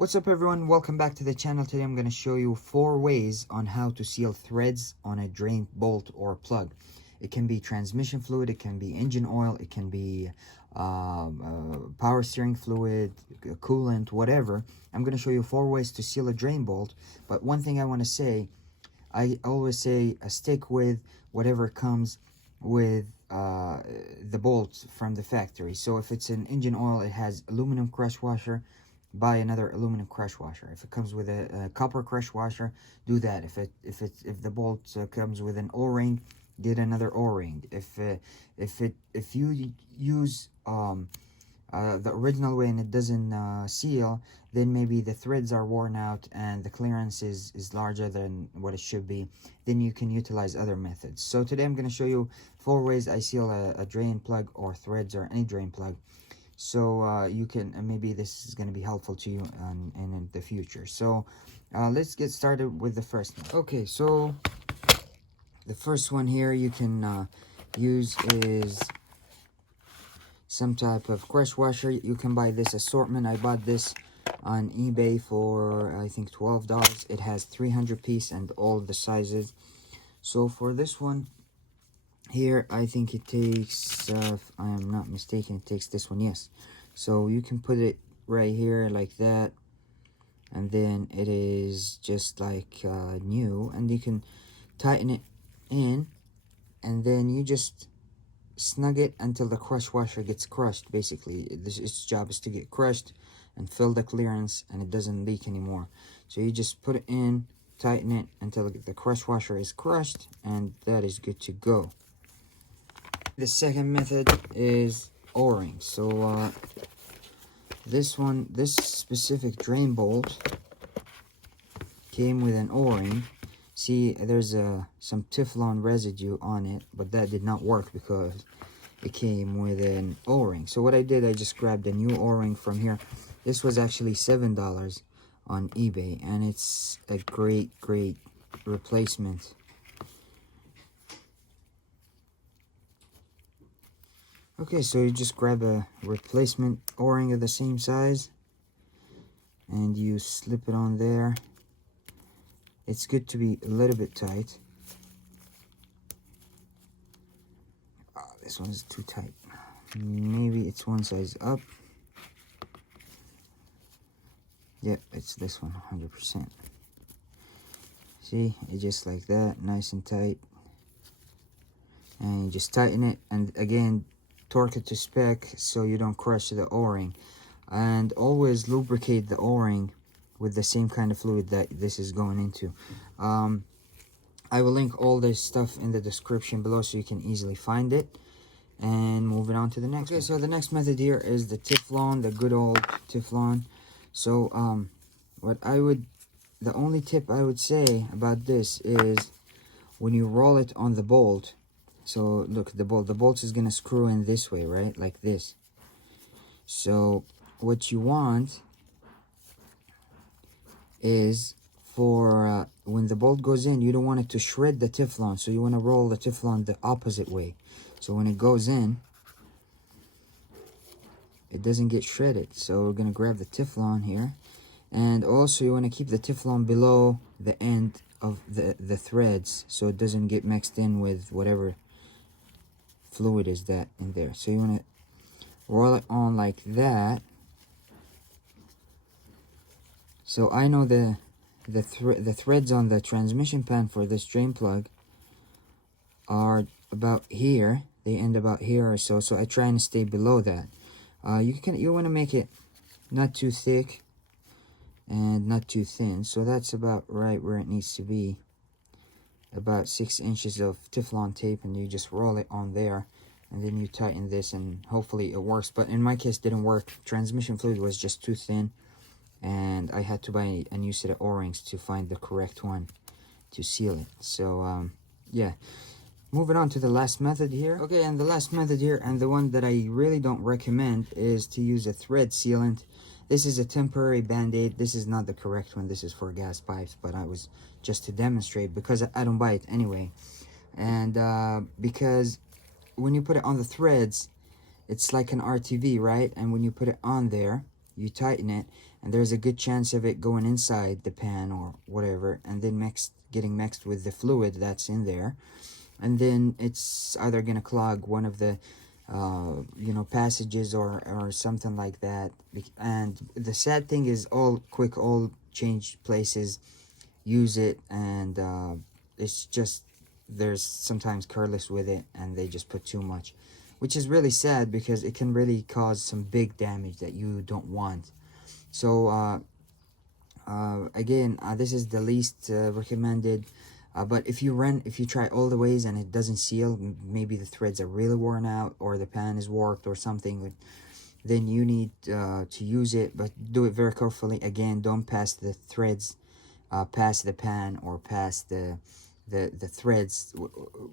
What's up everyone, welcome back to the channel. Today I'm going to show you 4 ways on how to seal threads on a drain bolt or plug. It can be transmission fluid, it can be engine oil, it can be power steering fluid, coolant, whatever. I'm going to show you 4 ways to seal a drain bolt. But one thing I want to say, I always say stick with whatever comes with the bolts from the factory. So if it's an engine oil, it has aluminum crush washer, buy another aluminum crush washer. If it comes with a copper crush washer, do that. If the bolt comes with an O-ring, get another O-ring. If you use the original way and it doesn't seal, then maybe the threads are worn out and the clearance is larger than what it should be, then you can utilize other methods. So today I'm going to show you 4 ways I seal a drain plug or threads or any drain plug. So you can, maybe this is going to be helpful to you in the future. So let's get started with the first one. Okay, so the first one here you can use is some type of crush washer. You can buy this Assortment. I bought this on eBay for I think $12. It has 300 piece and all the sizes. So for this one here, I think it takes, if I am not mistaken, it takes this one, yes. So you can put it right here like that, and then it is just like new, and you can tighten it in, and then you just snug it until the crush washer gets crushed. Basically, its job is to get crushed and fill the clearance, and it doesn't leak anymore. So you just put it in, tighten it until the crush washer is crushed, and that is good to go. The second method is O-ring. So this specific drain bolt came with an O-ring. See, there's some Teflon residue on it, but that did not work because it came with an O-ring. So what I did, I just grabbed a new O-ring from here. This was actually $7 on eBay, and it's a great replacement. Okay, so you just grab a replacement O-ring of the same size and you slip it on there. It's good to be a little bit tight. Oh, this one's too tight. Maybe it's one size up. Yep, it's this one, 100%. See, it's just like that, nice and tight. And you just tighten it, and again, torque it to spec so you don't crush the O-ring. And always lubricate the O-ring with the same kind of fluid that this is going into. I will link all this stuff in the description below so you can easily find it. And moving on to the next. Okay, so the next method here is the Teflon, the good old Teflon. So the only tip I would say about this is when you roll it on the bolt. So look, the bolt is gonna screw in this way, right? Like this. So what you want is for when the bolt goes in, you don't want it to shred the Teflon. So you want to roll the Teflon the opposite way. So when it goes in, it doesn't get shredded. So we're gonna grab the Teflon here, and also you want to keep the Teflon below the end of the threads so it doesn't get mixed in with whatever fluid is that in there. So you want to roll it on like that. So I know the threads on the transmission pan for this drain plug are about here. They end about here or so. So I try and stay below that. You want to make it not too thick and not too thin. So that's about right where it needs to be. About 6 inches of Teflon tape, and you just roll it on there, and then you tighten this, and hopefully it works. But in my case, it didn't work. Transmission fluid was just too thin, and I had to buy a new set of O-rings to find the correct one to seal it. So yeah, moving on to the last method here. Okay, and the last method here, and the one that I really don't recommend, is to use a thread sealant. This is a temporary band-aid. This is not the correct one. This is for gas pipes, but I was just to demonstrate because I don't buy it anyway. And because when you put it on the threads, it's like an RTV, right? And when you put it on there, you tighten it, and there's a good chance of it going inside the pan or whatever, and then getting mixed with the fluid that's in there, and then it's either gonna clog one of the you know, passages or something like that. And the sad thing is, all quick oil change places use it, and it's just, there's sometimes careless with it and they just put too much, which is really sad because it can really cause some big damage that you don't want. So again, this is the least recommended, but if you try all the ways and it doesn't seal, maybe the threads are really worn out or the pan is warped or something, then you need to use it, but do it very carefully. Again, don't pass the threads past the pan or past the threads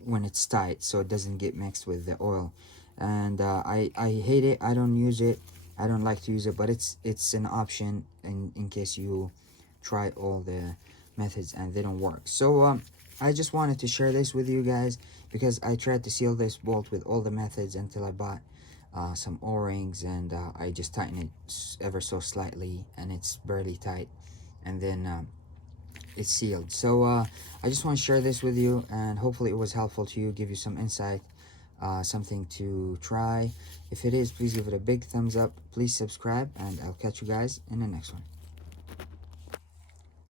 when it's tight, so it doesn't get mixed with the oil. And I hate it. I don't use it. I don't like to use it, but it's an option in case you try all the methods and they don't work. So I just wanted to share this with you guys because I tried to seal this bolt with all the methods until I bought some O-rings, and I just tightened it ever so slightly and it's barely tight, and then it's sealed. So I just want to share this with you, and hopefully it was helpful to you, give you some insight, something to try. If it is, please give it a big thumbs up, please subscribe, and I'll catch you guys in the next one.